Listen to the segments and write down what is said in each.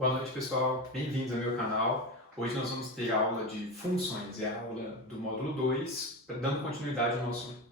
Boa noite, pessoal. Bem-vindos ao meu canal. Hoje nós vamos ter aula de funções, é a aula do módulo 2, dando continuidade ao nosso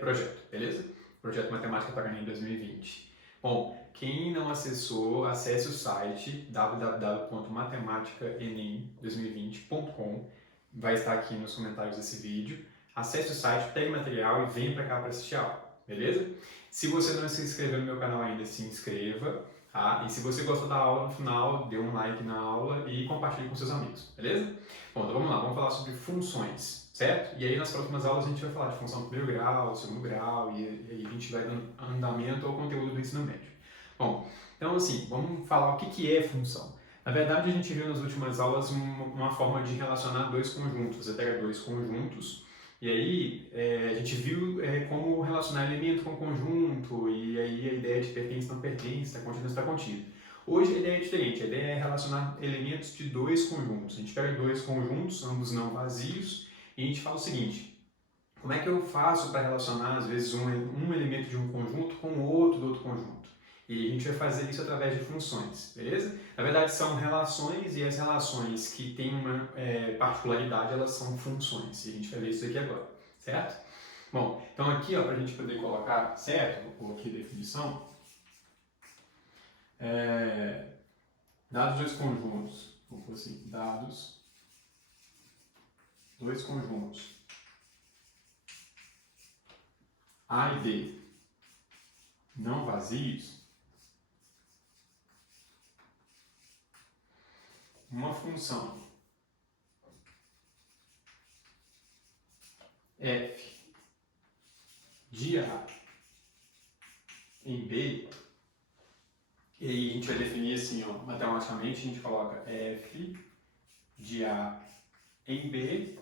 projeto, beleza? Projeto Matemática para Enem 2020. Bom, quem não acessou, acesse o site www.matematicaenem2020.com. Vai estar aqui nos comentários desse vídeo. Acesse o site, pegue o material e venha para cá para assistir a aula, beleza? Se você não se inscreveu no meu canal ainda, se inscreva. Tá? E se você gostou da aula, no final, dê um like na aula e compartilhe com seus amigos, beleza? Bom, então vamos lá, vamos falar sobre funções, certo? E aí nas próximas aulas a gente vai falar de função do primeiro grau, segundo grau, e aí a gente vai dando andamento ao conteúdo do ensino médio. Bom, então assim, vamos falar o que é função. Na verdade, a gente viu nas últimas aulas uma forma de relacionar dois conjuntos. Você pega dois conjuntos e aí a gente viu como relacionar elemento com conjunto, e aí a ideia de pertence não pertence, está contido não está contido. Hoje a ideia é diferente, a ideia é relacionar elementos de dois conjuntos. A gente pega dois conjuntos, ambos não vazios, e a gente fala o seguinte: como é que eu faço para relacionar, às vezes, um elemento de um conjunto com o outro do outro conjunto? E a gente vai fazer isso através de funções, beleza? Na verdade, são relações, e as relações que têm uma particularidade, elas são funções. E a gente vai ver isso aqui agora, certo? Bom, então aqui, para a gente poder colocar, certo? Vou pôr aqui a definição. Dados dois conjuntos, vou pôr assim, dados dois conjuntos, A e B, não vazios, uma função f de A em B, e aí a gente vai definir assim, matematicamente a gente coloca f de A em B,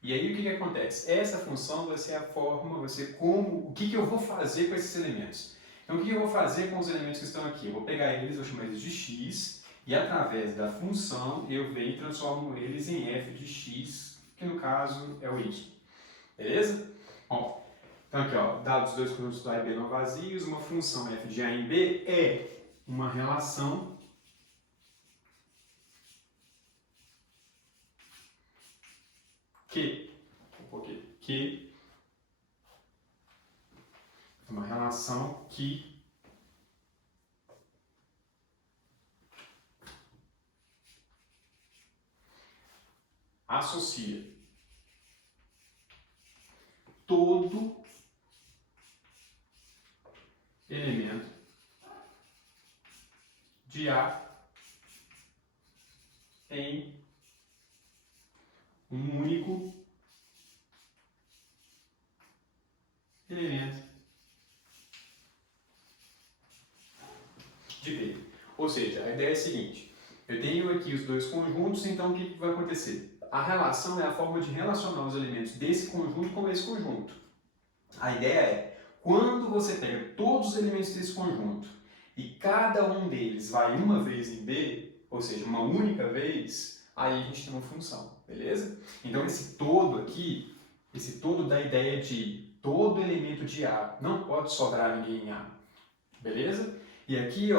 e aí o que acontece? Essa função vai ser a forma, vai ser o que eu vou fazer com esses elementos. Então o que eu vou fazer com os elementos que estão aqui? Eu vou pegar eles, vou chamar eles de x, e através da função eu venho e transformo eles em f de x, que no caso é o y. Beleza? Bom, então aqui, dados dois conjuntos do A e B não vazios, uma função f de A em B é uma relação que é uma relação que associa todo elemento de A em um único elemento de B. Ou seja, a ideia é a seguinte: eu tenho aqui os dois conjuntos, então o que vai acontecer? A relação é a forma de relacionar os elementos desse conjunto com esse conjunto. A ideia é, quando você pega todos os elementos desse conjunto e cada um deles vai uma vez em B, ou seja, uma única vez, aí a gente tem uma função, beleza? Então esse todo aqui, esse todo dá a ideia de todo elemento de A, não pode sobrar ninguém em A, beleza? E aqui,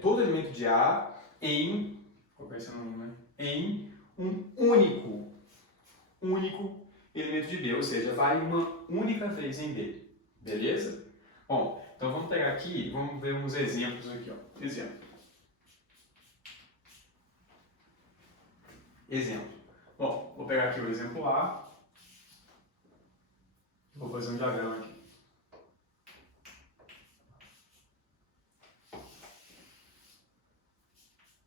todo elemento de A em, qual vai ser o nome, né? Em um único elemento de B, ou seja, vai uma única vez em B, beleza? Bom, então vamos pegar aqui e vamos ver uns exemplos aqui, Exemplo. Bom, vou pegar aqui o exemplo A, vou fazer um diagrama aqui.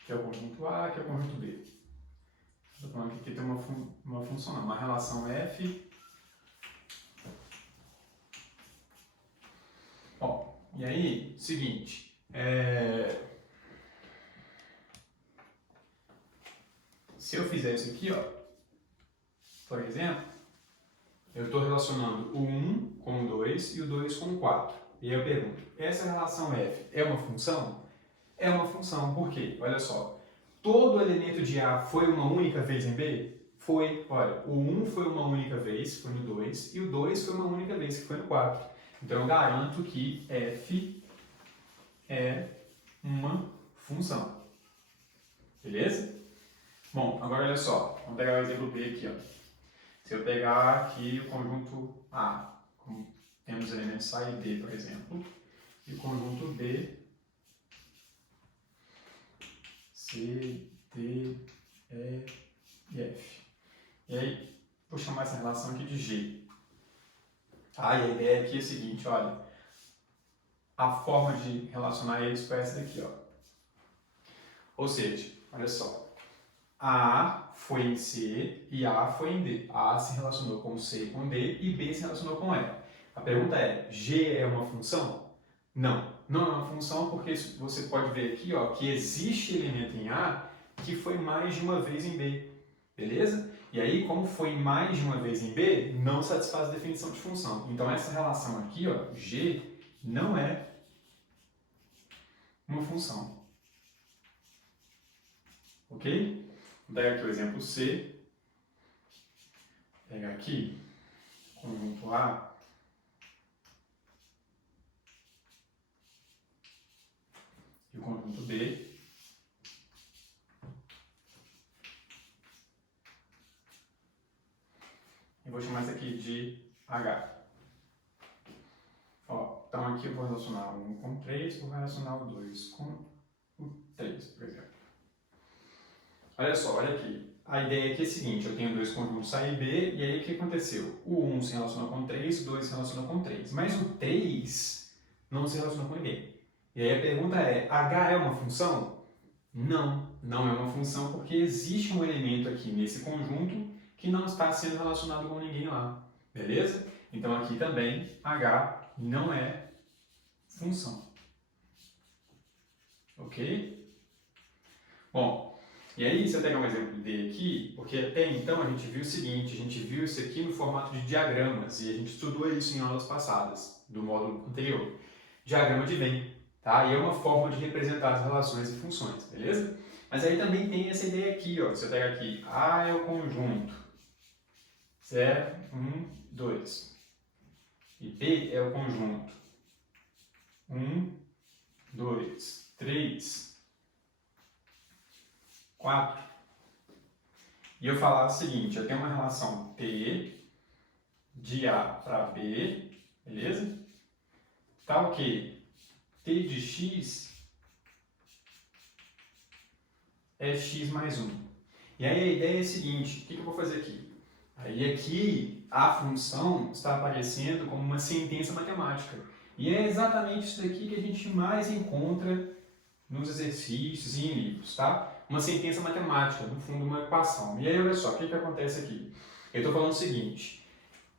Aqui é o conjunto A, aqui é o conjunto B. Estou falando que aqui tem uma função, uma relação F. Bom, e aí, seguinte, se eu fizer isso aqui, por exemplo, eu estou relacionando o 1 com o 2 e o 2 com o 4. E aí eu pergunto, essa relação F é uma função? É uma função, por quê? Olha só, todo elemento de A foi uma única vez em B? Foi. Olha, o 1 foi uma única vez, foi no 2, e o 2 foi uma única vez, que foi no 4. Então eu garanto que F é uma função. agora olha só, vamos pegar o exemplo B aqui, ó. Se eu pegar aqui o conjunto A, temos elementos A e B, por exemplo, e o conjunto B, C, D, E e F. E aí, vou chamar essa relação aqui de G. Tá? E a ideia aqui é a seguinte, olha, a forma de relacionar eles foi essa daqui, ó. Ou seja, olha só, A foi em C e A foi em D. A se relacionou com C e com D e B se relacionou com E. A pergunta é, G é uma função? Não, não é uma função porque você pode ver aqui, ó, que existe elemento em A que foi mais de uma vez em B, beleza? E aí, como foi mais de uma vez em B, não satisfaz a definição de função. Então, essa relação aqui, ó, G, não é uma função. Ok? Vou pegar aqui o exemplo C. Pegar aqui, conjunto A. E o conjunto B. E vou chamar isso aqui de H. Ó, então aqui eu vou relacionar o 1 com 3, vou relacionar o 2 com o 3, por exemplo. Olha só, olha aqui. A ideia aqui é a seguinte, eu tenho dois conjuntos A e B, e aí o que aconteceu? O 1 se relacionou com 3, o 2 se relacionou com 3. Mas o 3 não se relacionou com ninguém. E aí a pergunta é, H é uma função? Não, não é uma função porque existe um elemento aqui nesse conjunto que não está sendo relacionado com ninguém lá. Beleza? Então aqui também H não é função. Ok? Bom, e aí se eu pegar um exemplo D aqui, porque até então a gente viu o seguinte, a gente viu isso aqui no formato de diagramas e a gente estudou isso em aulas passadas, do módulo anterior. Diagrama de Venn, tá? E é uma forma de representar as relações e funções, beleza? Mas aí também tem essa ideia aqui, ó, se eu pegar aqui, A é o conjunto 0, 1, 2. E B é o conjunto 1, 2, 3, 4. E eu falar o seguinte, eu tenho uma relação T de A para B, beleza? Tá o quê? T de X é X mais 1. E aí a ideia é a seguinte, o que eu vou fazer aqui? Aí aqui a função está aparecendo como uma sentença matemática. E é exatamente isso daqui que a gente mais encontra nos exercícios e em livros, tá? Uma sentença matemática, no fundo uma equação. E aí olha só, o que acontece aqui? Eu estou falando o seguinte,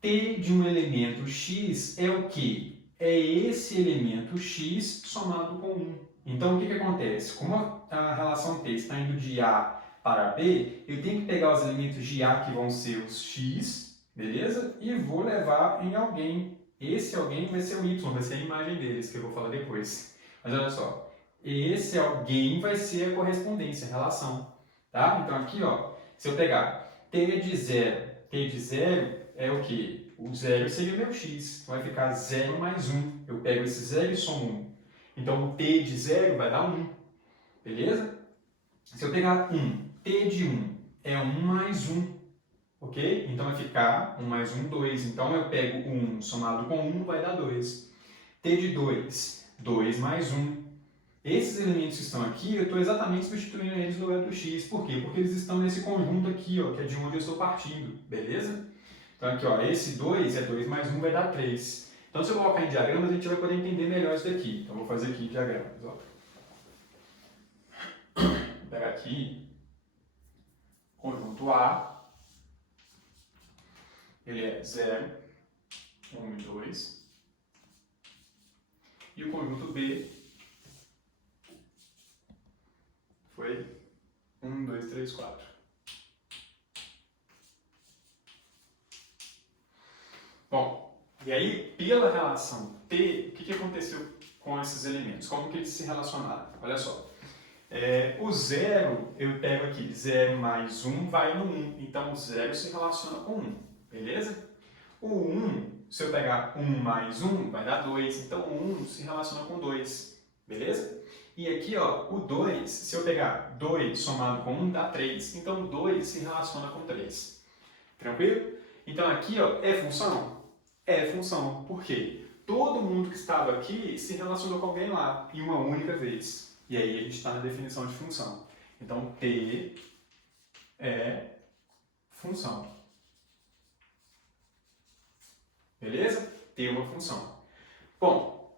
T de um elemento X é o quê? É esse elemento X somado com 1. Então o que acontece? Como a relação T está indo de A para B, eu tenho que pegar os elementos de A que vão ser os X, beleza? E vou levar em alguém. Esse alguém vai ser o Y, vai ser a imagem deles, que eu vou falar depois. Mas olha só, esse alguém vai ser a correspondência, a relação. Tá? Então aqui, ó, se eu pegar T de 0 é o quê? O 0 seria o meu X, então vai ficar 0 mais 1. Eu pego esse 0 e somo 1. Então o T de 0 vai dar 1, beleza? Se eu pegar 1, T de 1 é 1 mais 1, ok? Então vai ficar 1 mais 1, 2. Então eu pego 1 somado com 1 vai dar 2. T de 2, 2 mais 1. Esses elementos que estão aqui, eu estou exatamente substituindo eles no lugar do x. Por quê? Porque eles estão nesse conjunto aqui, ó, que é de onde eu estou partindo, beleza? Então aqui, ó, esse 2 é 2 mais 1 vai dar 3. Então se eu colocar em diagramas, a gente vai poder entender melhor isso daqui. Então vou fazer aqui diagramas, ó. Vou pegar aqui, conjunto A, ele é 0, 1 e 2. E o conjunto B foi 1, 2, 3, 4. Bom, e aí pela relação T, o que aconteceu com esses elementos? Como que eles se relacionaram? Olha só, o 0, eu pego aqui, 0 mais 1 vai no 1, então o 0 se relaciona com 1, beleza? O 1, se eu pegar 1 mais 1, vai dar 2, então o 1 se relaciona com 2, beleza? E aqui, ó, o 2, se eu pegar 2 somado com 1, dá 3. Então, 2 se relaciona com 3. Tranquilo? Então, aqui, ó, é função? É função. Por quê? Todo mundo que estava aqui se relacionou com alguém lá, em uma única vez. E aí, a gente está na definição de função. Então, T é função. Beleza? T é uma função. Bom,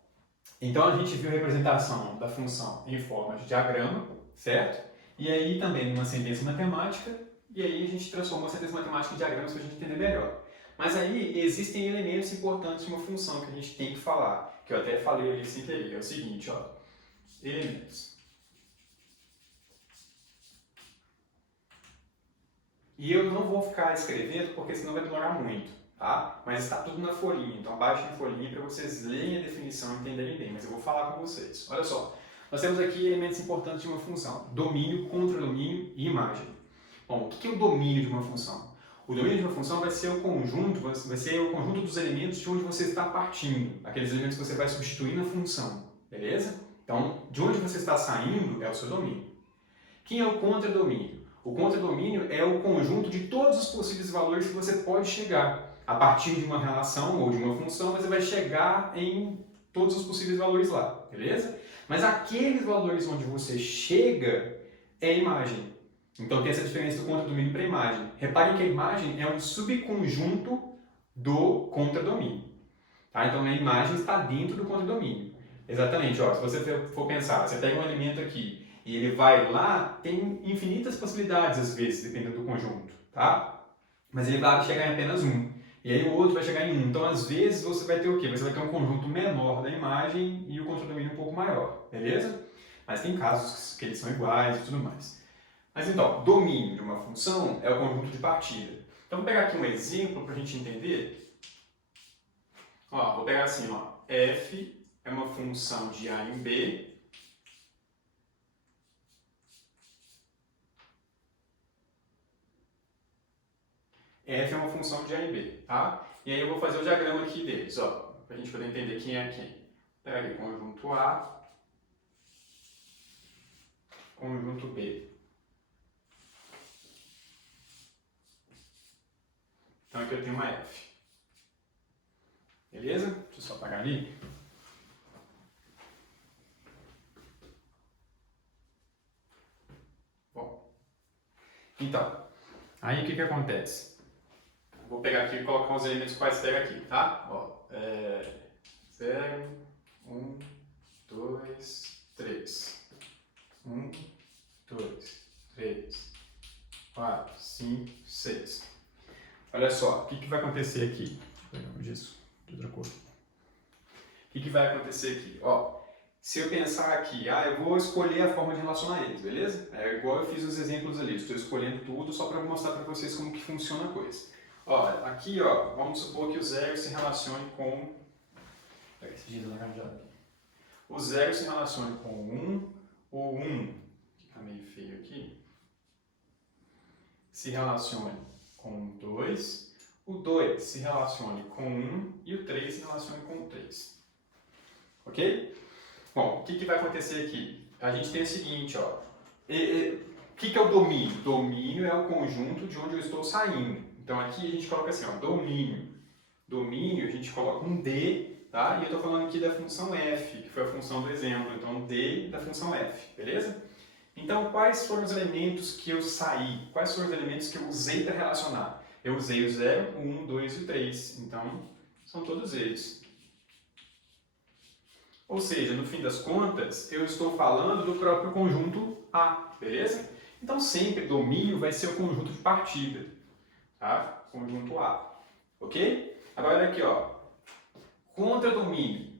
então a gente viu a representação da função em forma de diagrama, certo? E aí também numa sentença matemática, e aí a gente transforma a sentença matemática em diagramas para a gente entender melhor. Mas aí existem elementos importantes de uma função que a gente tem que falar, que eu até falei ali sem querer. É o seguinte, ó, elementos. E eu não vou ficar escrevendo porque senão vai demorar muito, tá? Mas está tudo na folhinha, então abaixem a folhinha para vocês lerem a definição e entenderem bem, mas eu vou falar com vocês. Olha só, nós temos aqui elementos importantes de uma função: domínio, contradomínio e imagem. Bom, o que é o domínio de uma função? O domínio de uma função vai ser o conjunto dos elementos de onde você está partindo, aqueles elementos que você vai substituir na função, beleza? Então, de onde você está saindo é o seu domínio. Quem é o contradomínio? O contradomínio é o conjunto de todos os possíveis valores que você pode chegar. A partir de uma relação ou de uma função, você vai chegar em todos os possíveis valores lá, beleza? Mas aqueles valores onde você chega é a imagem. Então tem essa diferença do contradomínio para a imagem. Reparem que a imagem é um subconjunto do contradomínio. Tá? Então a imagem está dentro do contradomínio. Exatamente, ó, se você for pensar, você pega um elemento aqui e ele vai lá, tem infinitas possibilidades às vezes, dependendo do conjunto, tá? Mas ele vai chegar em apenas um. E aí o outro vai chegar em um. Então, às vezes, você vai ter o quê? Você vai ter um conjunto menor da imagem e o contradomínio um pouco maior, beleza? Mas tem casos que eles são iguais e tudo mais. Mas então, domínio de uma função é o conjunto de partida. Então, vou pegar aqui um exemplo para a gente entender. Ó, vou pegar assim, ó, f é uma função de a em b. F é uma função de a em b, tá? E aí eu vou fazer o diagrama aqui deles, ó, para a gente poder entender quem é quem. Pega aqui, conjunto A, conjunto B. Então aqui eu tenho uma F. Beleza? Deixa eu só apagar ali. Bom. Então, aí o que acontece? Vou pegar aqui e colocar os elementos quaisquer aqui, tá? Ó, 0, 1, 2, 3. 1, 2, 3, 4, 5, 6. Olha só, o que vai acontecer aqui? Pegamos isso de outra cor. O que vai acontecer aqui? Ó, se eu pensar aqui, eu vou escolher a forma de relacionar eles, beleza? É igual eu fiz os exemplos ali, estou escolhendo tudo só para mostrar para vocês como que funciona a coisa. Ó, aqui, ó, vamos supor que o 0 se relacione com... Pega esse giz na aqui. O 0 se relacione com 1, o 1, que está meio feio aqui, se relacione com o 2, o 2 se relacione com 1 e o 3 se relacione com o 3. Ok? Bom, o que vai acontecer aqui? A gente tem o seguinte, ó. O que é o domínio? Domínio é o conjunto de onde eu estou saindo. Então aqui a gente coloca assim, ó, domínio. Domínio, a gente coloca um D, tá? E eu estou falando aqui da função f, que foi a função do exemplo. Então D da função f, beleza? Então quais foram os elementos que eu saí? Quais foram os elementos que eu usei para relacionar? Eu usei o 0, o 1, o 2 e o 3. Então são todos eles. Ou seja, no fim das contas, eu estou falando do próprio conjunto A, beleza? Então sempre domínio vai ser o conjunto de partida, tá? Conjunto A, ok? Agora aqui, ó, contradomínio,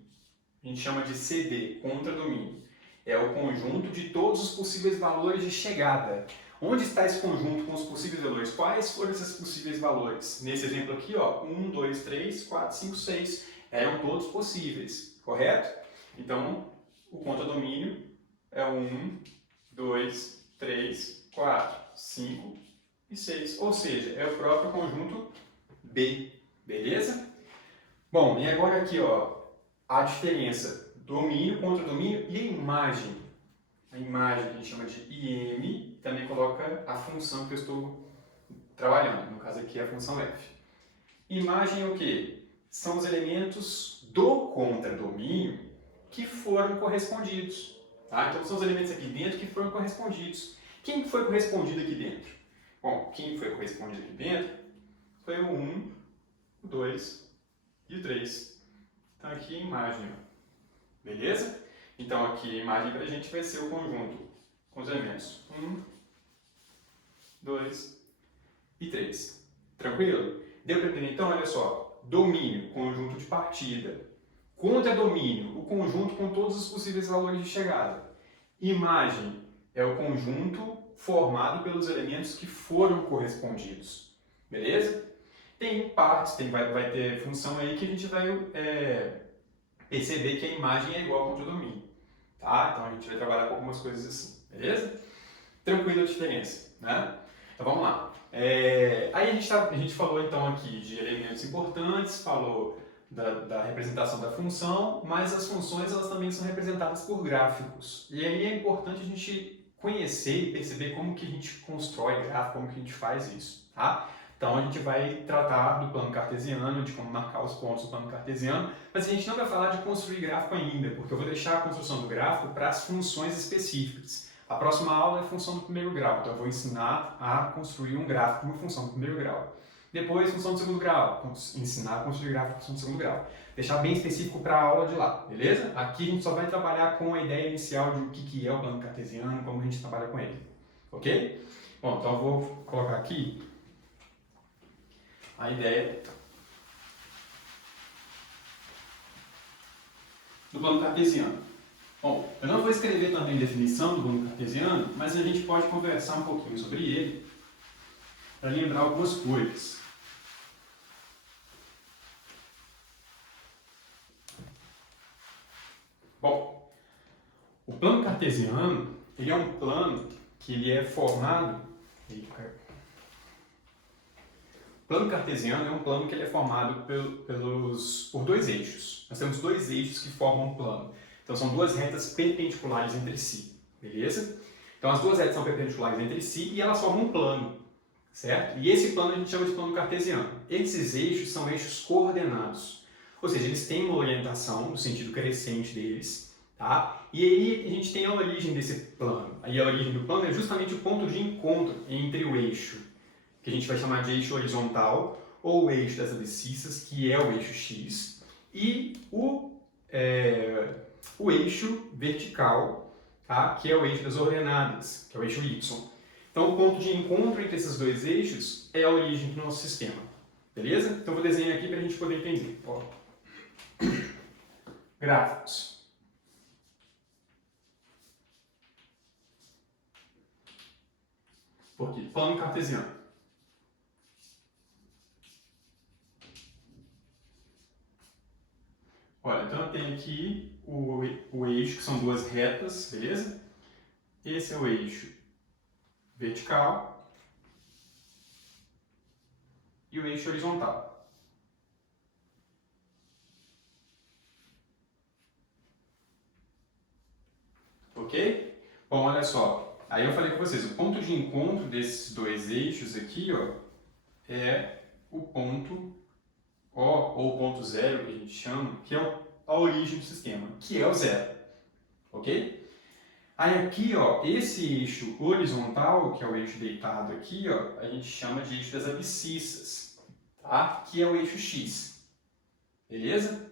a gente chama de CD, contradomínio. É o conjunto de todos os possíveis valores de chegada. Onde está esse conjunto com os possíveis valores? Quais foram esses possíveis valores? Nesse exemplo aqui, ó, 1, 2, 3, 4, 5, 6. Eram todos possíveis, correto? Então, o contradomínio é 1, 2, 3, 4, 5 e 6. Ou seja, é o próprio conjunto B. Beleza? Bom, e agora aqui, ó, a diferença domínio, contradomínio e imagem. a gente chama de IM, também coloca a função que eu estou trabalhando, no caso aqui é a função f. Imagem é o quê? São os elementos do contradomínio que foram correspondidos. Tá? Então são os elementos aqui dentro que foram correspondidos. Quem foi correspondido aqui dentro? Bom, quem foi correspondido aqui dentro foi o 1, o 2 e o 3. Então aqui a imagem, ó. Beleza? Então aqui a imagem para a gente vai ser o conjunto com os elementos 1, 2 e 3. Tranquilo? Deu para entender? Então, olha só. Domínio, conjunto de partida. Contradomínio, o conjunto com todos os possíveis valores de chegada. Imagem é o conjunto formado pelos elementos que foram correspondidos. Beleza? Tem partes, vai ter função aí que a gente vai perceber que a imagem é igual ao contradomínio. Tá? Então a gente vai trabalhar com algumas coisas assim. Beleza? Tranquila a diferença, né? Então vamos lá. Aí a gente falou então aqui de elementos importantes, falou da representação da função, mas as funções elas também são representadas por gráficos. E aí é importante a gente conhecer e perceber como que a gente constrói gráfico, como que a gente faz isso, tá? Então a gente vai tratar do plano cartesiano, de como marcar os pontos do plano cartesiano, mas a gente não vai falar de construir gráfico ainda, porque eu vou deixar a construção do gráfico para as funções específicas. A próxima aula é função do primeiro grau, então eu vou ensinar a construir um gráfico com uma função do primeiro grau. Depois, função do segundo grau, ensinar a construir gráfico com função do segundo grau. Deixar bem específico para a aula de lá, beleza? Aqui a gente só vai trabalhar com a ideia inicial de o que é o plano cartesiano, como a gente trabalha com ele, ok? Bom, então eu vou colocar aqui a ideia do plano cartesiano. Bom, eu não vou escrever também definição do plano cartesiano, mas a gente pode conversar um pouquinho sobre ele para lembrar algumas coisas. Bom, o plano cartesiano ele é um plano que ele é formado. O plano cartesiano é um plano que ele é formado por dois eixos. Nós temos dois eixos que formam um plano. Então são duas retas perpendiculares entre si, beleza? Então as duas retas são perpendiculares entre si e elas formam um plano, certo? E esse plano a gente chama de plano cartesiano. Esses eixos são eixos coordenados, ou seja, eles têm uma orientação no sentido crescente deles, tá? E aí a gente tem a origem desse plano. Aí a origem do plano é justamente o ponto de encontro entre o eixo, que a gente vai chamar de eixo horizontal, ou o eixo das abscissas, que é o eixo x, e o eixo vertical, tá? Que é o eixo das ordenadas, que é o eixo y. Então, o ponto de encontro entre esses dois eixos é a origem do nosso sistema. Beleza? Então, vou desenhar aqui para a gente poder entender. Ó. Gráficos. Por quê? Plano cartesiano. Olha, então eu tenho aqui o eixo, que são duas retas, beleza? Esse é o eixo vertical e o eixo horizontal. Ok? Bom, olha só. Aí eu falei com vocês, o ponto de encontro desses dois eixos aqui, ó, é o ponto O, ou ponto zero, que a gente chama, que é a origem do sistema, que é o zero. Ok? Aí aqui, ó, esse eixo horizontal, que é o eixo deitado aqui, ó, a gente chama de eixo das abscissas, tá? Que é o eixo x. Beleza?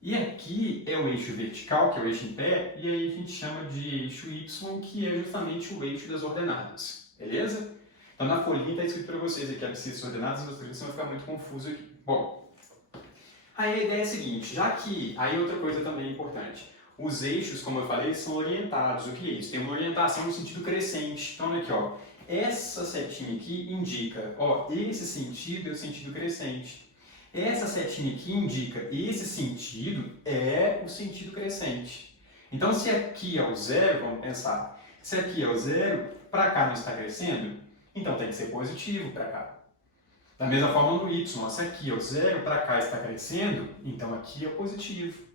E aqui é o eixo vertical, que é o eixo em pé, e aí a gente chama de eixo y, que é justamente o eixo das ordenadas. Beleza? Então na folhinha está escrito para vocês aqui abscissas ordenadas, mas vocês vão ficar muito confuso aqui. Bom, aí a ideia é a seguinte, já que, aí outra coisa também importante, os eixos, como eu falei, são orientados. O que é isso? Tem uma orientação no sentido crescente. Então, olha aqui, ó, essa setinha aqui indica, ó, esse sentido é o sentido crescente. Essa setinha aqui indica esse sentido é o sentido crescente. Então, se aqui é o zero, vamos pensar, se aqui é o zero, para cá não está crescendo, então tem que ser positivo para cá. Da mesma forma no y, se aqui é o zero, para cá está crescendo, então aqui é positivo.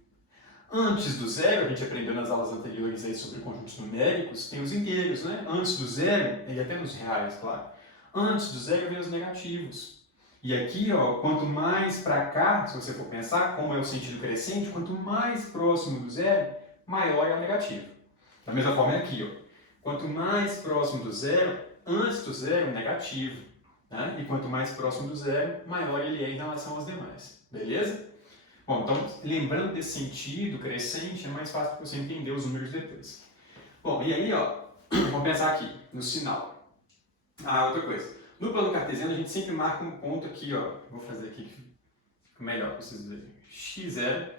Antes do zero, a gente aprendeu nas aulas anteriores aí sobre conjuntos numéricos, tem os inteiros, né? Antes do zero, e até nos reais, claro. Antes do zero vem os negativos. E aqui, ó, quanto mais para cá, se você for pensar, como é o sentido crescente, quanto mais próximo do zero, maior é o negativo. Da mesma forma é aqui, ó. Quanto mais próximo do zero, antes do zero, negativo. Né? E quanto mais próximo do zero, maior ele é em relação aos demais. Beleza? Bom, então, lembrando desse sentido crescente, é mais fácil para você entender os números depois. Bom, e aí, ó, vamos pensar aqui, no sinal. Ah, outra coisa. No plano cartesiano, a gente sempre marca um ponto aqui, ó. Vou fazer aqui que fica melhor para vocês verem. x0,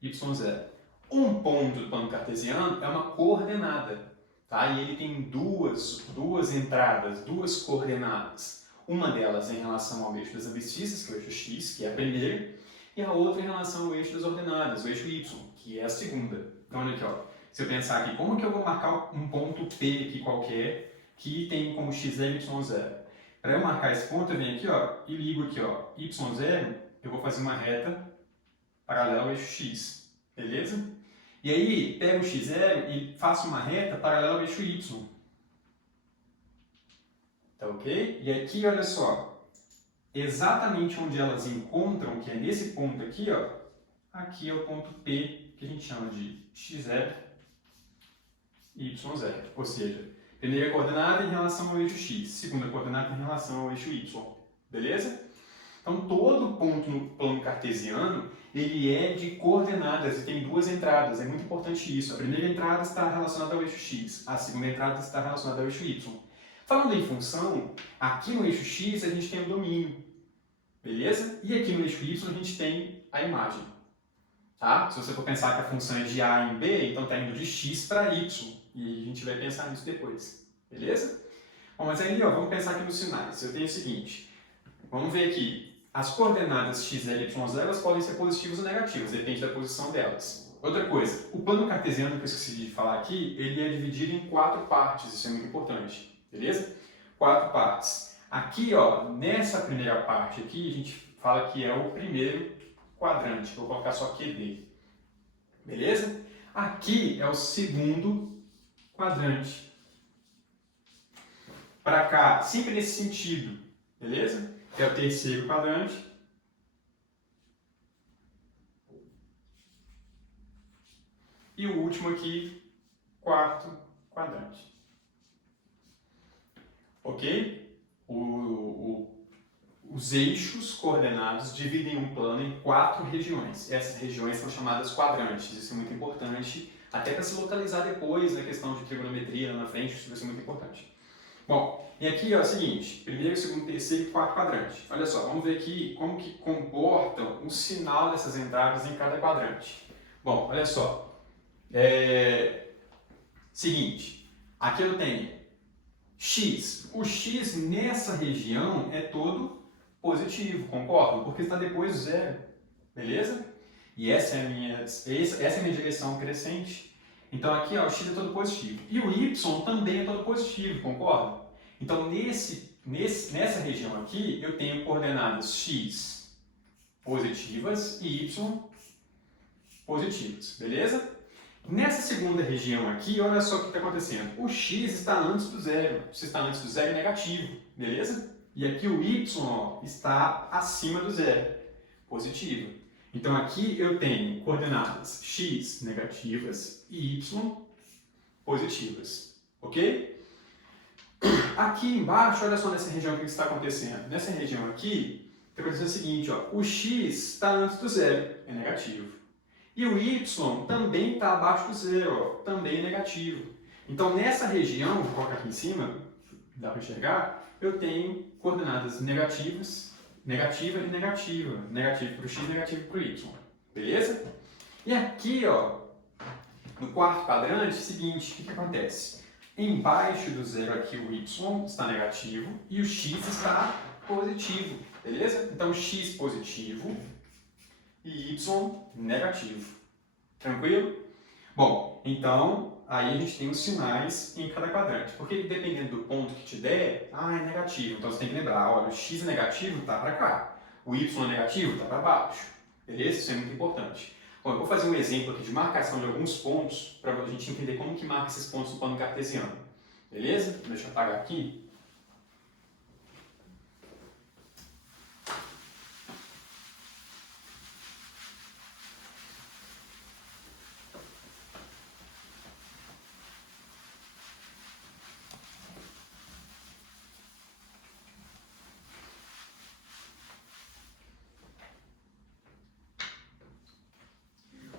y0. Um ponto do plano cartesiano é uma coordenada, tá? E ele tem duas entradas, duas coordenadas. Uma delas é em relação ao eixo das abscissas, que é o eixo x, que é a primeira, e a outra em relação ao eixo das ordenadas, o eixo y, que é a segunda. Então, olha aqui, ó. Se eu pensar aqui, como que eu vou marcar um ponto P aqui qualquer, que tem como x0 e y0? Para eu marcar esse ponto, eu venho aqui, ó, e ligo aqui, ó, y0, eu vou fazer uma reta paralela ao eixo x, beleza? E aí, pego o x0 e faço uma reta paralela ao eixo y. Tá ok? E aqui, olha só, exatamente onde elas encontram, que é nesse ponto aqui, ó, aqui é o ponto P, que a gente chama de x0 e y0. Ou seja, primeira coordenada em relação ao eixo x, segunda coordenada em relação ao eixo y. Beleza? Então, todo ponto no plano cartesiano, ele é de coordenadas e tem duas entradas. É muito importante isso. A primeira entrada está relacionada ao eixo x, a segunda entrada está relacionada ao eixo y. Falando em função, aqui no eixo x a gente tem o domínio, beleza? E aqui no eixo y a gente tem a imagem. Tá? Se você for pensar que a função é de a em b, então está indo de x para y. E a gente vai pensar nisso depois, beleza? Bom, mas aí, ó, vamos pensar aqui nos sinais. Eu tenho o seguinte, vamos ver aqui. As coordenadas x0 e y0 elas podem ser positivas ou negativas, depende da posição delas. Outra coisa, o plano cartesiano que eu esqueci de falar aqui, ele é dividido em 4 partes, isso é muito importante. Beleza? 4 partes. Aqui, ó, nessa primeira parte aqui, a gente fala que é o primeiro quadrante. Vou colocar só QD. Beleza? Aqui é o segundo quadrante. Para cá, sempre nesse sentido. Beleza? Que é o terceiro quadrante. E o último aqui, quarto quadrante. Ok? Os eixos coordenados dividem um plano em 4 regiões. Essas regiões são chamadas quadrantes. Isso é muito importante, até para se localizar depois na questão de trigonometria lá na frente, isso vai ser muito importante. Bom, e aqui ó, é o seguinte, primeiro, segundo, terceiro e quarto quadrante. Olha só, vamos ver aqui como que comportam o sinal dessas entradas em cada quadrante. Bom, olha só. Seguinte, aqui eu tenho x. O x nessa região é todo positivo, concordo? Porque está depois do zero, beleza? E essa é a minha direção crescente. Então aqui ó, o x é todo positivo. E o y também é todo positivo, concordo? Então nessa região aqui eu tenho coordenadas x positivas e y positivas, beleza? Nessa segunda região aqui, olha só o que está acontecendo. O x está antes do zero. Se está antes do zero é negativo, beleza? E aqui o y ó, está acima do zero, positivo. Então aqui eu tenho coordenadas x negativas e y positivas, ok? Aqui embaixo, olha só nessa região o que está acontecendo. Nessa região aqui, está acontecendo o seguinte, ó, o x está antes do zero, é negativo. E o y também está abaixo do zero, ó, também é negativo. Então nessa região, vou colocar aqui em cima, dá para enxergar, eu tenho coordenadas negativas, negativa e negativa. Negativo para o x, negativo para o y. Beleza? E aqui, ó, no quarto quadrante, seguinte, o que acontece? Embaixo do zero aqui o y está negativo e o x está positivo. Beleza? Então x positivo e y negativo. Tranquilo? Bom, então aí a gente tem os sinais em cada quadrante. Porque dependendo do ponto que te der, é negativo. Então você tem que lembrar, olha, o x é negativo está para cá. O y é negativo está para baixo. Beleza? Isso é muito importante. Bom, eu vou fazer um exemplo aqui de marcação de alguns pontos para a gente entender como que marca esses pontos no plano cartesiano. Beleza? Deixa eu apagar aqui.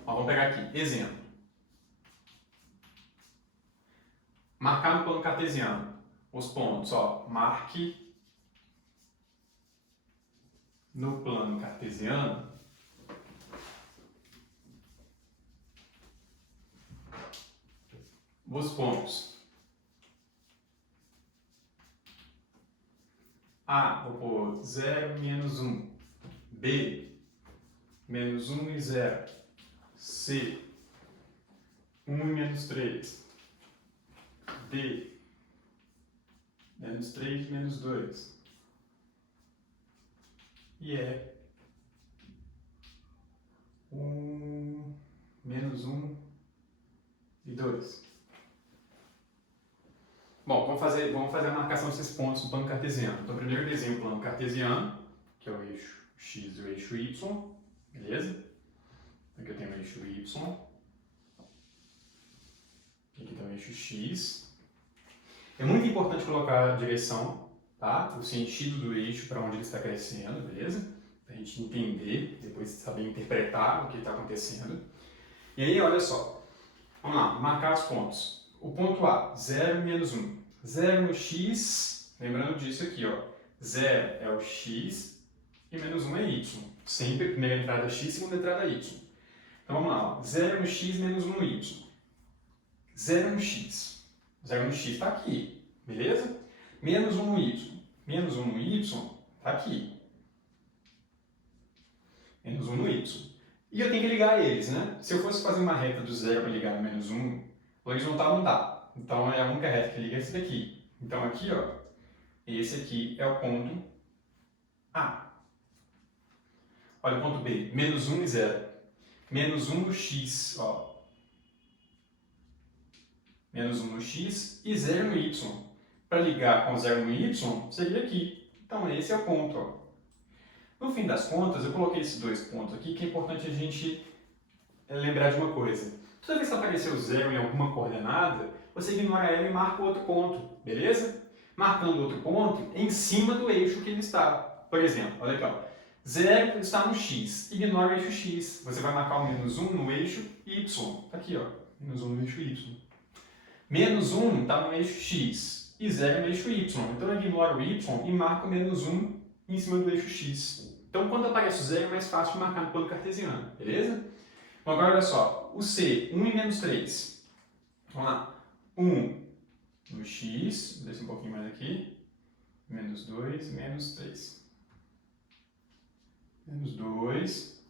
Ó, vamos pegar aqui, exemplo. Marcar no plano cartesiano os pontos, ó, marque no plano cartesiano os pontos A, vou pôr 0, menos 1, B, menos 1 e 0, C, 1 e menos 3, D, menos 3 e menos 2, e E, 1, menos 1 e 2. Bom, vamos fazer a marcação desses pontos no plano cartesiano. Então, primeiro eu desenho o plano cartesiano, que é o eixo X e o eixo Y, beleza? Aqui eu tenho o eixo Y, aqui tem o eixo X. É muito importante colocar a direção, tá? O sentido do eixo para onde ele está crescendo, beleza? Para a gente entender, depois saber interpretar o que está acontecendo. E aí, olha só, vamos lá, marcar os pontos. O ponto A, 0 menos 1. 0 no X, lembrando disso aqui, ó. 0 é o X e menos 1 é Y. Sempre primeira entrada X, segunda entrada Y. Então vamos lá, ó. 0 no X menos 1 no Y. 0 no X. 0 no X está aqui, beleza? Menos 1 no Y. Menos 1 no Y está aqui. Menos 1 no Y. E eu tenho que ligar eles, né? Se eu fosse fazer uma reta do 0 para ligar no menos 1, horizontal não dá. Então é a única reta que liga esse daqui. Então aqui, ó, esse aqui é o ponto A. Olha o ponto B, menos 1 e 0. Menos 1 no X, ó. Menos 1 no X e 0 no Y. Para ligar com 0 no Y, seria aqui. Então esse é o ponto, ó. No fim das contas, eu coloquei esses dois pontos aqui, que é importante a gente lembrar de uma coisa. Toda vez que aparecer o 0 em alguma coordenada, você ignora ela e marca o outro ponto, beleza? Marcando outro ponto em cima do eixo que ele está. Por exemplo, olha aqui, ó. 0 está no X, ignora o eixo X. Você vai marcar o menos 1 no eixo Y. Está aqui, ó. Menos 1 no eixo Y. Menos 1 está no eixo X e 0 no eixo Y. Então eu ignoro o Y e marco o menos 1 em cima do eixo X. Então quando aparece o 0 é mais fácil de marcar no plano cartesiano, beleza? Então agora olha só, o C, 1 e menos 3. Vamos lá. 1 no X, desce um pouquinho mais aqui, menos 2, menos 3. Menos 2,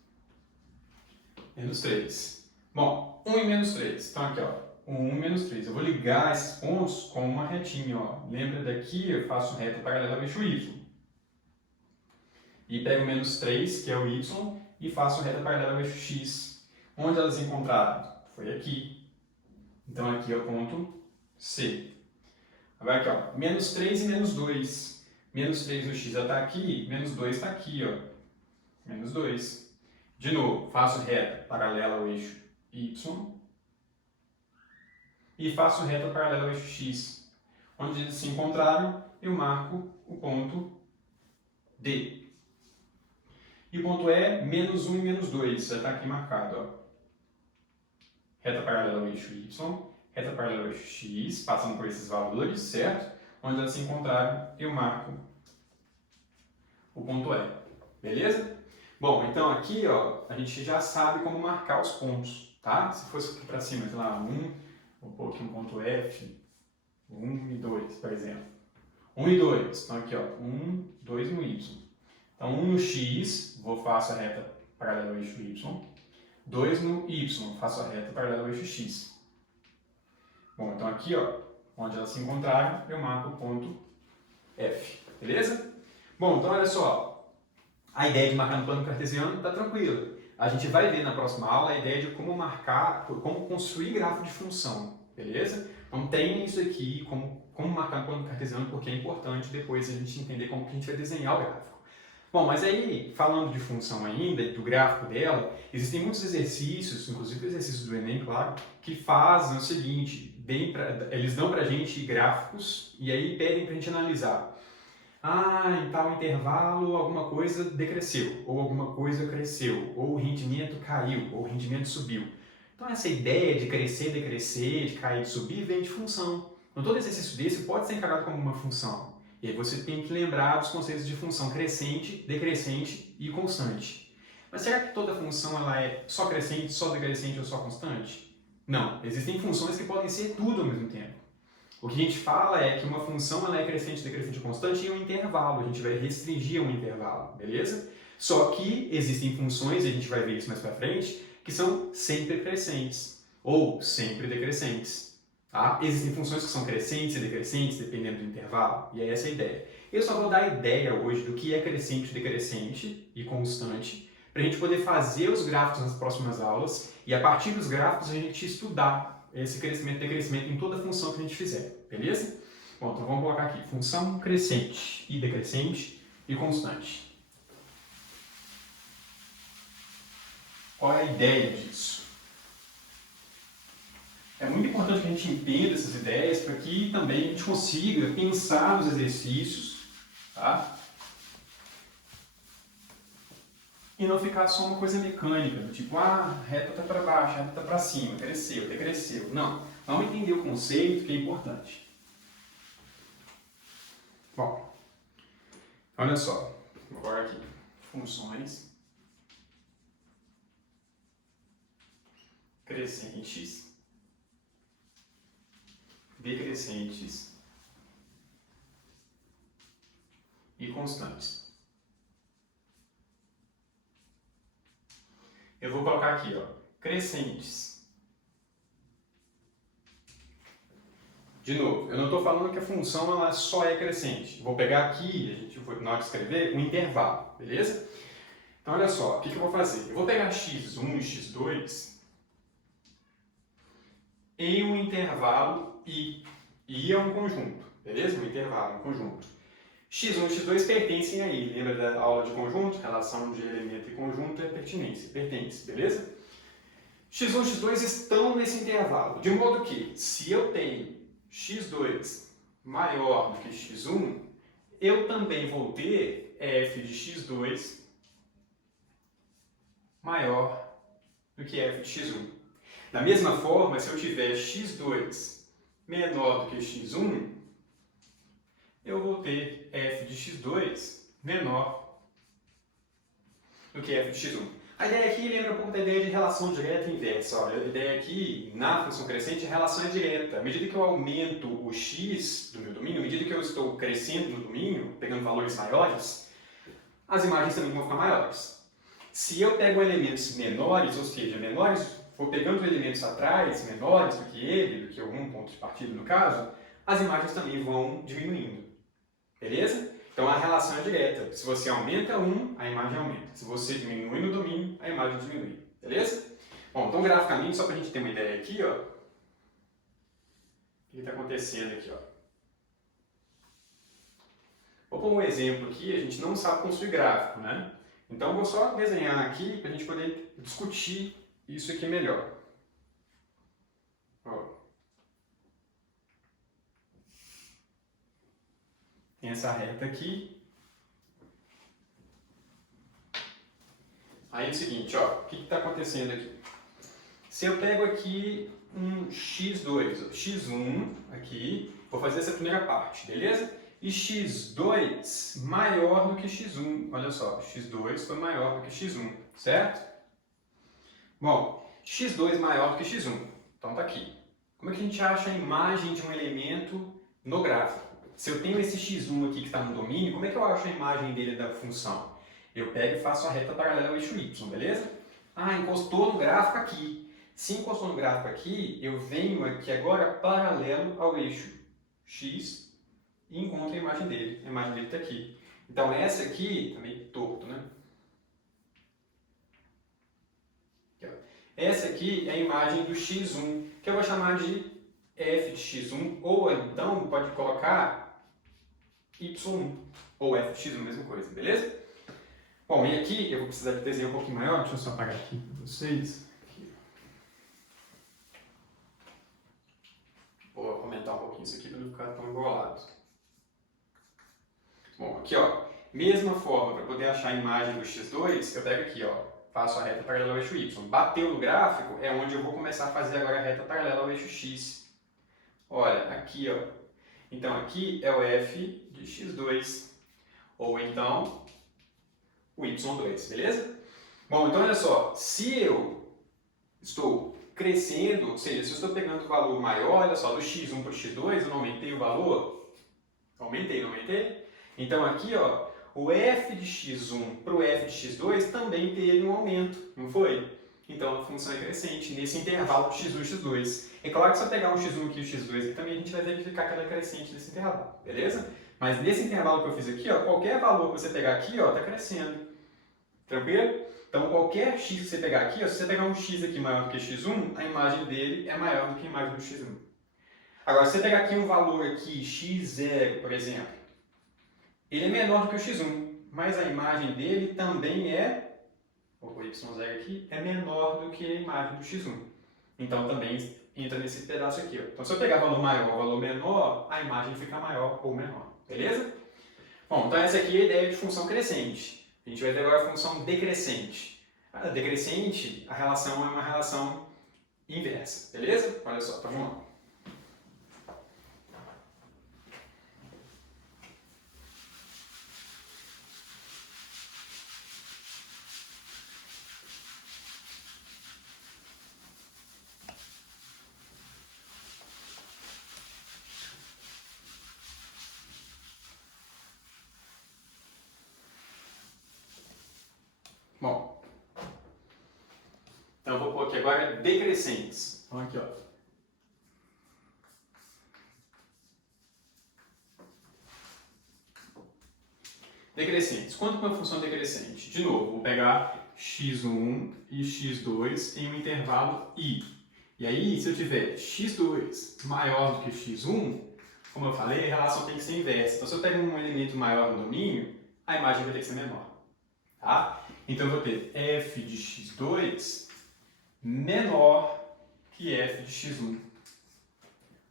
menos 3. Bom, 1 e menos 3. Então aqui, ó, 1 e menos 3. Eu vou ligar esses pontos com uma retinha, ó. Lembra daqui, eu faço reta paralela ao eixo Y. E pego menos 3, que é o Y, e faço reta paralela ao eixo X. Onde elas se encontraram? Foi aqui. Então aqui é o ponto C. Agora aqui, ó, menos 3 e menos 2. Menos 3 no X já está aqui, menos 2 está aqui, ó. Menos 2. De novo, faço reta paralela ao eixo Y. E faço reta paralela ao eixo X. Onde eles se encontraram, eu marco o ponto D. E o ponto E, menos 1 e menos 2. Já está aqui marcado, ó. Reta paralela ao eixo Y, reta paralela ao eixo X, passando por esses valores, certo? Onde elas se encontraram, eu marco o ponto E. Beleza? Bom, então aqui, ó, a gente já sabe como marcar os pontos, tá? Se fosse aqui para cima, sei lá, 1, vou pôr aqui um ponto F, 1 e 2, por exemplo. 1 e 2, então aqui, ó, 1, 2 no Y. Então 1 no X, faço a reta paralela ao eixo Y. 2 no Y, faço a reta paralela ao eixo X. Bom, então aqui, ó, onde elas se encontraram, eu marco o ponto F, beleza? Bom, então olha só, a ideia de marcar no plano cartesiano está tranquila. a gente vai ver na próxima aula a ideia de como marcar, como construir gráfico de função, beleza? Então treine isso aqui, como marcar no plano cartesiano, porque é importante depois a gente entender como que a gente vai desenhar o gráfico. Bom, mas aí, falando de função ainda, do gráfico dela, existem muitos exercícios, inclusive exercícios do Enem, claro, que fazem o seguinte, eles dão pra gente gráficos e aí pedem pra gente analisar. Ah, em tal intervalo alguma coisa decresceu, ou alguma coisa cresceu, ou o rendimento caiu, ou o rendimento subiu. Então essa ideia de crescer, decrescer, de cair, de subir, vem de função. Então todo exercício desse pode ser encarado como uma função. E aí você tem que lembrar dos conceitos de função crescente, decrescente e constante. Mas será que toda função ela é só crescente, só decrescente ou só constante? Não, existem funções que podem ser tudo ao mesmo tempo. O que a gente fala é que uma função ela é crescente, decrescente ou constante em um intervalo. A gente vai restringir a um intervalo, beleza? Só que existem funções, e a gente vai ver isso mais pra frente, que são sempre crescentes ou sempre decrescentes. Tá? Existem funções que são crescentes e decrescentes dependendo do intervalo, e é essa a ideia. Eu só vou dar a ideia hoje do que é crescente, decrescente e constante, para a gente poder fazer os gráficos nas próximas aulas e a partir dos gráficos a gente estudar esse crescimento e decrescimento em toda função que a gente fizer, beleza? Bom, então vamos colocar aqui função crescente e decrescente e constante. Qual é a ideia disso? É muito importante que a gente entenda essas ideias para que também a gente consiga pensar nos exercícios, tá? E não ficar só uma coisa mecânica, do tipo, a reta está para baixo, a reta está para cima, cresceu, decresceu. Não, vamos entender o conceito que é importante. Bom, olha só, vou colocar aqui, funções crescentes, decrescentes e constantes. Eu vou colocar aqui, ó, crescentes. De novo, eu não estou falando que a função ela só é crescente. Vou pegar aqui, a gente vai, na hora de escrever, um intervalo, beleza? Então, olha só, o que eu vou fazer? Eu vou pegar x1 e x2 em um intervalo i. I é um conjunto, beleza? Um intervalo, um conjunto. x1 e x2 pertencem a i. Lembra da aula de conjunto? Relação de elemento e conjunto é pertinência, pertence, beleza? x1 e x2 estão nesse intervalo, de modo que, se eu tenho x2 maior do que x1, eu também vou ter f de x2 maior do que f de x1. Da mesma forma, se eu tiver x2 menor do que x1, eu vou ter f de x2 menor do que f de x1. A ideia aqui lembra um pouco da ideia de relação direta e inversa. Olha, a ideia aqui, na função crescente, a relação é direta. À medida que eu aumento o x do meu domínio, à medida que eu estou crescendo no domínio, pegando valores maiores, as imagens também vão ficar maiores. Se eu pego elementos menores, ou seja, menores, for pegando elementos atrás, menores do que ele, do que algum ponto de partida no caso, as imagens também vão diminuindo. Beleza? Então a relação é direta. Se você aumenta um, a imagem aumenta. Se você diminui no domínio, a imagem diminui. Beleza? Bom, então graficamente, só para a gente ter uma ideia aqui, ó, o que está acontecendo aqui, ó. Vou pôr um exemplo aqui, a gente não sabe construir gráfico, né? Então vou só desenhar aqui para a gente poder discutir isso aqui melhor. Ó. Tem essa reta aqui. Aí é o seguinte, ó, o que está acontecendo aqui? Se eu pego aqui um x2, x1 aqui, vou fazer essa primeira parte, beleza? E x2 maior do que x1, olha só, x2 foi maior do que x1, certo? Bom, x2 maior do que x1, então tá aqui. Como é que a gente acha a imagem de um elemento no gráfico? Se eu tenho esse x1 aqui que está no domínio, como é que eu acho a imagem dele da função? Eu pego e faço a reta paralela ao eixo y, beleza? Ah, encostou no gráfico aqui. Se encostou no gráfico aqui, eu venho aqui agora paralelo ao eixo x e encontro a imagem dele. A imagem dele está aqui. Então essa aqui, está meio torto, né? Essa aqui é a imagem do x1, que eu vou chamar de f de x1, ou então pode colocar y1, ou f de x1, mesma coisa, beleza? Bom, e aqui eu vou precisar de desenho um pouquinho maior, deixa eu só apagar aqui para vocês. Vou aumentar um pouquinho isso aqui para não ficar tão embolado. Bom, aqui ó, mesma forma, para poder achar a imagem do x2, eu pego aqui ó, faço a reta paralela ao eixo y. Bateu no gráfico é onde eu vou começar a fazer agora a reta paralela ao eixo x. Olha, aqui ó, então aqui é o f de x2, ou então o y2, beleza? Bom, então olha só, se eu estou crescendo, ou seja, se eu estou pegando o valor maior, olha só, do x1 para o x2, eu não aumentei o valor? Aumentei, não aumentei? Então aqui, ó, o f de x1 para o f de x2 também teve um aumento, não foi? Então a função é crescente nesse intervalo x1 e x2. É claro que se eu pegar um x1 aqui e o x2 aqui também, a gente vai verificar que ela é crescente nesse intervalo, beleza? Mas nesse intervalo que eu fiz aqui, ó, qualquer valor que você pegar aqui, ó, está crescendo. Tranquilo? Então qualquer x que você pegar aqui, ó, se você pegar um x aqui maior do que x1, a imagem dele é maior do que a imagem do x1. Agora, se você pegar aqui um valor aqui, x0, por exemplo, ele é menor do que o x1, mas a imagem dele também é, vou pôr y0 aqui, é menor do que a imagem do x1. Então também entra nesse pedaço aqui. Ó. Então se eu pegar valor maior ou valor menor, a imagem fica maior ou menor. Beleza? Bom, então essa aqui é a ideia de função crescente. A gente vai ver agora a função decrescente. A decrescente, a relação é uma relação inversa. Beleza? Olha só, tá vamos lá. Bom, então eu vou pôr aqui agora decrescentes. Então aqui, ó. Decrescentes. Quanto que é uma função decrescente? De novo, vou pegar x1 e x2 em um intervalo i. E aí, se eu tiver x2 maior do que x1, como eu falei, a relação tem que ser inversa. Então, se eu pego um elemento maior no domínio, a imagem vai ter que ser menor. Tá? Então, eu vou ter f de x2 menor que f de x1.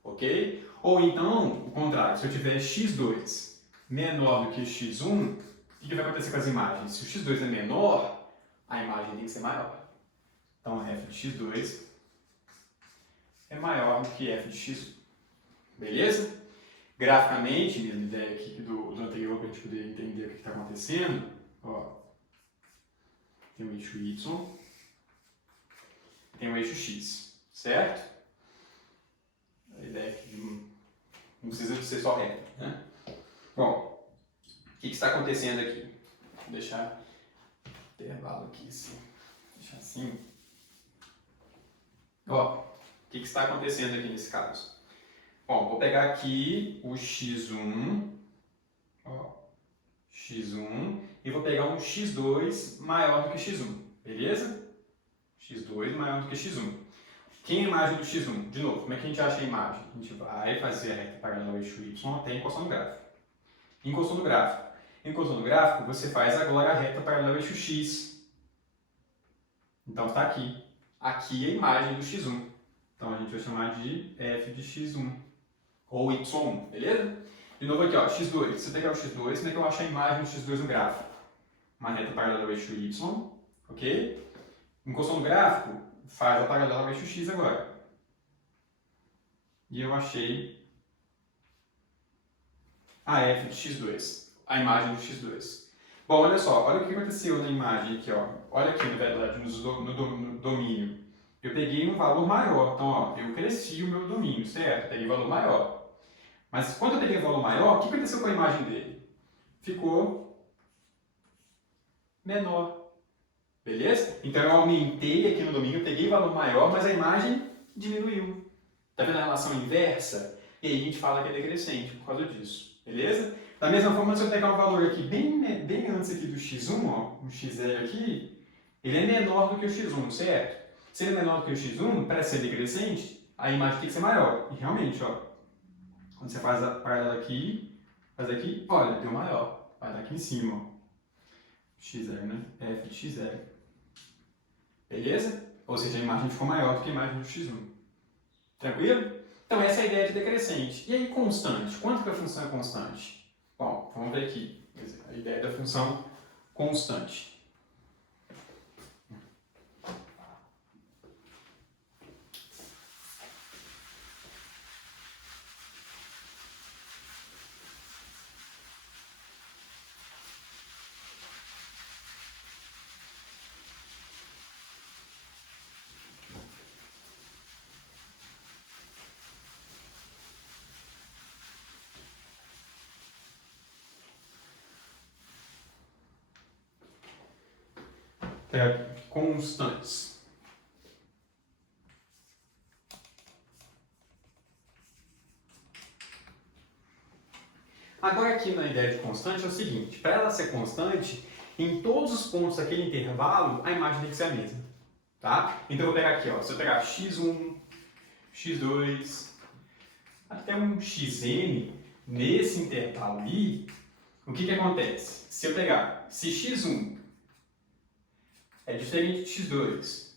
Ok? Ou então, o contrário, se eu tiver x2 menor do que x1, o que vai acontecer com as imagens? Se o x2 é menor, a imagem tem que ser maior. Então, f de x2 é maior do que f de x1. Beleza? Graficamente, mesma ideia aqui do anterior, para a gente poder entender o que está acontecendo, ó, tem o eixo y, tem o eixo x, certo? A ideia é que não precisa ser só reto, né? Bom, o que está acontecendo aqui? Vou deixar o intervalo aqui assim. Deixar assim. Ó, o que está acontecendo aqui nesse caso? Bom, vou pegar aqui o x1, ó, x1, e vou pegar um x2 maior do que x1, beleza? x2 maior do que x1. Quem é a imagem do x1? De novo, como é que a gente acha a imagem? A gente vai fazer a reta paralela ao eixo y até encostar no gráfico. Encostou no gráfico. Encostou no gráfico, você faz agora a reta paralela ao eixo x. Então está aqui. Aqui é a imagem do x1. Então a gente vai chamar de f de x1. Ou y1, beleza? De novo aqui, ó, x2. Se eu pegar o x2, como é que eu acho a imagem do x2 no gráfico? Uma reta paralela ao eixo y, ok? Encostou no gráfico, faz a paralela ao eixo x agora. E eu achei a f de x2, a imagem do x2. Bom, olha só, olha o que aconteceu na imagem aqui, ó. Olha aqui, na verdade, no domínio. Eu peguei um valor maior, então, ó, eu cresci o meu domínio, certo? Peguei um valor maior. Mas quando eu peguei um valor maior, o que aconteceu com a imagem dele? Ficou menor. Beleza? Então eu aumentei aqui no domínio, peguei valor maior, mas a imagem diminuiu. Tá vendo a relação inversa? E aí a gente fala que é decrescente por causa disso. Beleza? Da mesma forma, se eu pegar um valor aqui bem antes aqui do x1, ó, um x0 aqui, ele é menor do que o x1, certo? Se ele é menor do que o x1, para ser decrescente, a imagem tem que ser maior. E realmente, ó, quando você faz a paralela aqui, faz aqui, olha, deu maior. Vai dar aqui em cima, ó. x0, né? f de x0. Beleza? Ou seja, a imagem ficou maior do que a imagem do x1. Tranquilo? Então essa é a ideia de decrescente. E aí constante? Quanto que a função é constante? Bom, vamos ver aqui. A ideia da função constante. Constantes. Agora aqui na ideia de constante é o seguinte, para ela ser constante, em todos os pontos daquele intervalo, a imagem tem que ser a mesma. Tá? Então eu vou pegar aqui, ó, se eu pegar x1, x2, até um xn, nesse intervalo ali, o que acontece? Se eu pegar, se x1 é diferente de x2,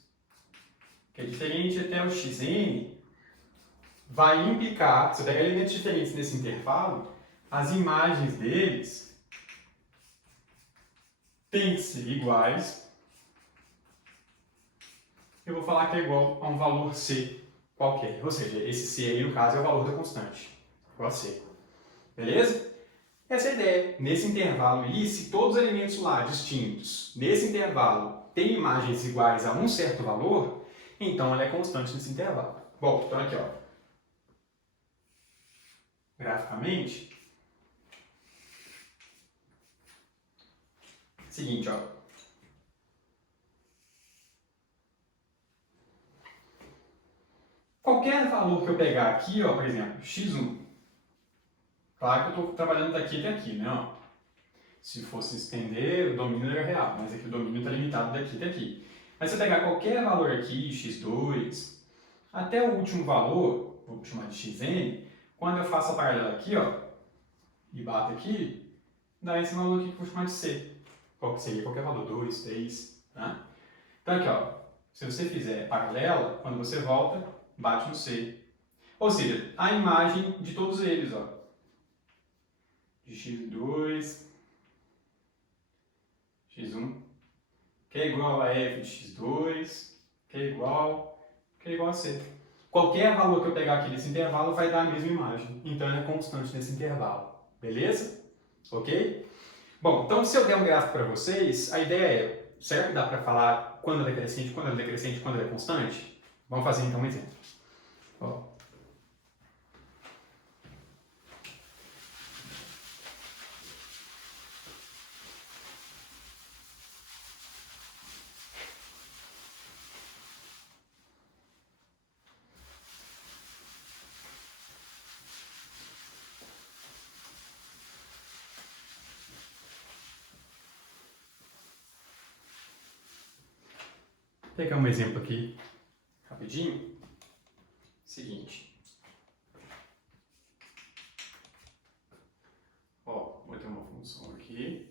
que é diferente até o xn, vai implicar, se eu pegar elementos diferentes nesse intervalo, as imagens deles têm que ser iguais. Eu vou falar que é igual a um valor C qualquer. Ou seja, esse C aí, no caso, é o valor da constante. Igual a C. Beleza? Essa é a ideia. Nesse intervalo aí, se todos os elementos lá distintos, nesse intervalo, têm imagens iguais a um certo valor, então ela é constante nesse intervalo. Bom, então aqui, ó. Graficamente, seguinte, ó. Qualquer valor que eu pegar aqui, ó, por exemplo, x1. Claro que eu estou trabalhando daqui até aqui, né? Ó. Se fosse estender, o domínio era real, mas aqui o domínio está limitado daqui até aqui. Mas se eu pegar qualquer valor aqui, x2, até o último valor, vou chamar de xn, quando eu faço a paralela aqui, ó, e bato aqui, dá esse valor aqui que eu vou chamar de c. Qual que seria qualquer valor, 2, 3, tá? Então aqui, ó, se você fizer paralela, quando você volta, bate no c. Ou seja, a imagem de todos eles, ó, de x2, x1, que é igual a f de x2, que é igual a c. Qualquer valor que eu pegar aqui nesse intervalo vai dar a mesma imagem, então ela é constante nesse intervalo, beleza? Ok? Bom, então se eu der um gráfico para vocês, a ideia é, será que dá para falar quando ela é crescente, quando ela é decrescente, quando ela é constante? Vamos fazer então um exemplo. Ó. Vou pegar um exemplo aqui, rapidinho. Seguinte. Ó, vou ter uma função aqui.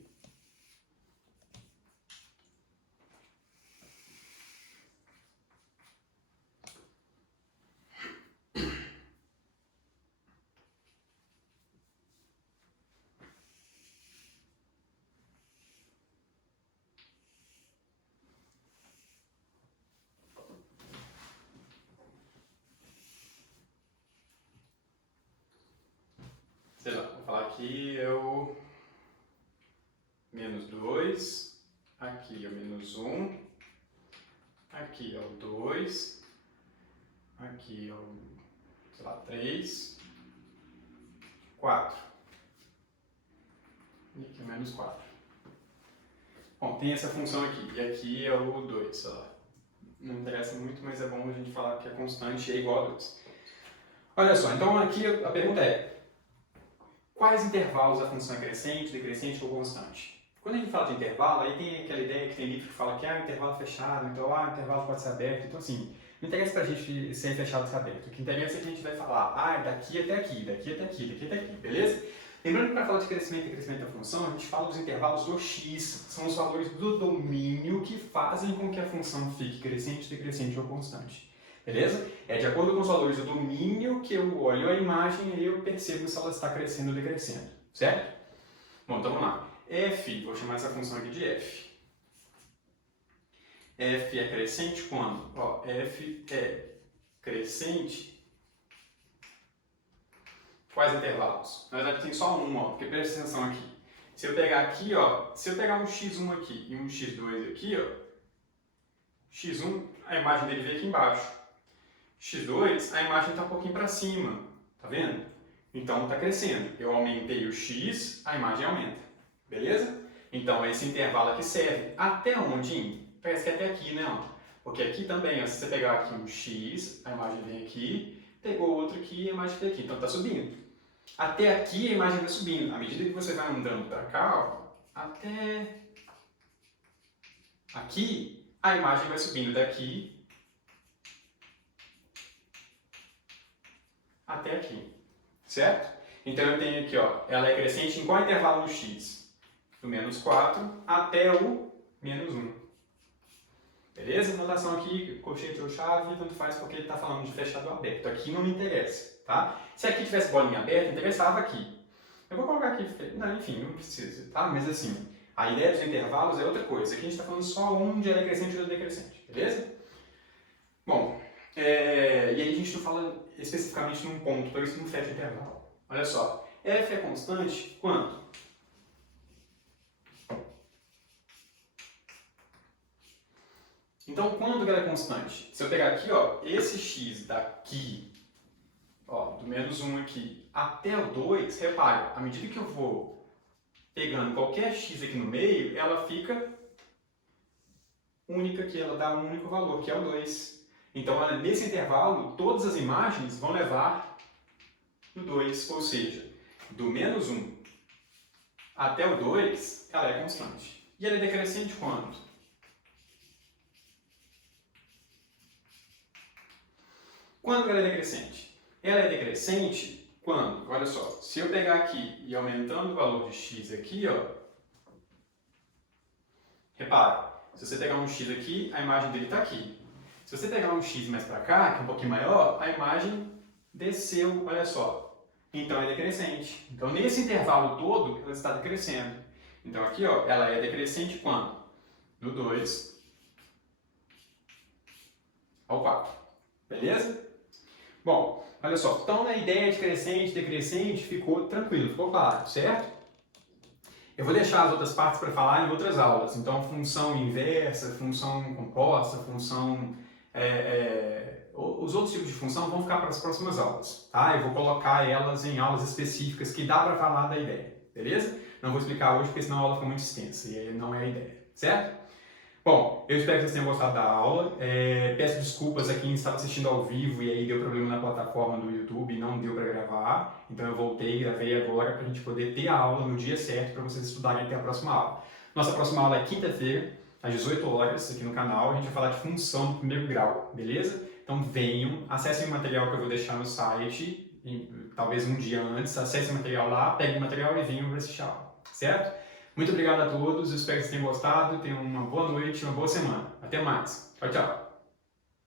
Sei lá, vou falar aqui é o menos 2, aqui é o menos 1, aqui é o 2, aqui é o, sei lá, 3, 4. E aqui é o menos 4. Bom, tem essa função aqui, e aqui é o 2, sei lá. Não interessa muito, mas é bom a gente falar que é constante e é igual a 2. Olha só, então aqui a pergunta é: quais intervalos a função é crescente, decrescente ou constante? Quando a gente fala de intervalo, aí tem aquela ideia que tem livro que fala que o intervalo fechado, então o intervalo pode ser aberto. Então assim, não interessa pra gente ser fechado ou ser aberto. O que interessa é que a gente vai falar, daqui até aqui, daqui até aqui, daqui até aqui, beleza? Lembrando que para falar de crescimento e crescimento da função, a gente fala dos intervalos do x, são os valores do domínio que fazem com que a função fique crescente, decrescente ou constante. Beleza? É de acordo com os valores do domínio que eu olho a imagem e eu percebo se ela está crescendo ou decrescendo. Certo? Bom, então vamos lá. F, vou chamar essa função aqui de f. F é crescente quando? Ó, f é crescente. Quais intervalos? Na verdade tem só um, ó, porque presta atenção aqui. Se eu pegar aqui, ó, se eu pegar um x1 aqui e um x2 aqui, ó, x1, a imagem dele veio aqui embaixo. x2, a imagem está um pouquinho para cima, tá vendo? Então está crescendo. Eu aumentei o x, a imagem aumenta, beleza? Então esse intervalo aqui serve até onde? Parece que é até aqui, né? Ó? Porque aqui também, ó, se você pegar aqui um x, a imagem vem aqui, pegou outro aqui e a imagem vem aqui, então está subindo. Até aqui a imagem vai subindo. À medida que você vai andando para cá, ó, até aqui, a imagem vai subindo daqui até aqui, certo? Então eu tenho aqui, ó, ela é crescente em qual intervalo do x? Do menos 4 até o menos 1. Beleza? Notação aqui, colchete ou chave, tanto faz porque ele está falando de fechado ou aberto. Aqui não me interessa, tá? Se aqui tivesse bolinha aberta, interessava aqui. Eu vou colocar aqui, não, enfim, não precisa, tá? Mas assim, a ideia dos intervalos é outra coisa. Aqui a gente está falando só onde ela é crescente ou decrescente, beleza? Bom, e aí a gente não fala especificamente num ponto, por isso não fecha o intervalo. Olha só, f é constante quando? Então, quando ela é constante? Se eu pegar aqui, ó, esse x daqui, ó, do menos 1 aqui, até o 2, repare, à medida que eu vou pegando qualquer x aqui no meio, ela fica única aqui, ela dá um único valor, que é o 2. Então, nesse intervalo, todas as imagens vão levar no 2, ou seja, do menos 1 até o 2, ela é constante. E ela é decrescente quando? Quando ela é decrescente? Ela é decrescente quando, olha só, se eu pegar aqui e aumentando o valor de x aqui, ó, repara, se você pegar um x aqui, a imagem dele está aqui. Se você pegar um x mais para cá, que é um pouquinho maior, a imagem desceu, olha só. Então é decrescente. Então nesse intervalo todo, ela está decrescendo. Então aqui, ó, ela é decrescente quando? Do 2 ao 4. Beleza? Bom, olha só, então na ideia de crescente, decrescente, ficou tranquilo, ficou claro, certo? Eu vou deixar as outras partes para falar em outras aulas, então função inversa, função composta, função... os outros tipos de função vão ficar para as próximas aulas, tá? Eu vou colocar elas em aulas específicas que dá para falar da ideia, beleza? Não vou explicar hoje porque senão a aula fica muito extensa e aí não é a ideia, certo? Bom, eu espero que vocês tenham gostado da aula. Peço desculpas a quem estava assistindo ao vivo e aí deu problema na plataforma do YouTube e não deu para gravar. Então eu voltei, gravei agora para a gente poder ter a aula no dia certo para vocês estudarem até a próxima aula. Nossa próxima aula é quinta-feira, às 18 horas, aqui no canal. A gente vai falar de função do primeiro grau, beleza? Então venham, acessem o material que eu vou deixar no site, talvez um dia antes, acessem o material lá, peguem o material e venham para assistir a aula, certo? Muito obrigado a todos, espero que vocês tenham gostado, tenham uma boa noite, uma boa semana. Até mais. Tchau, tchau.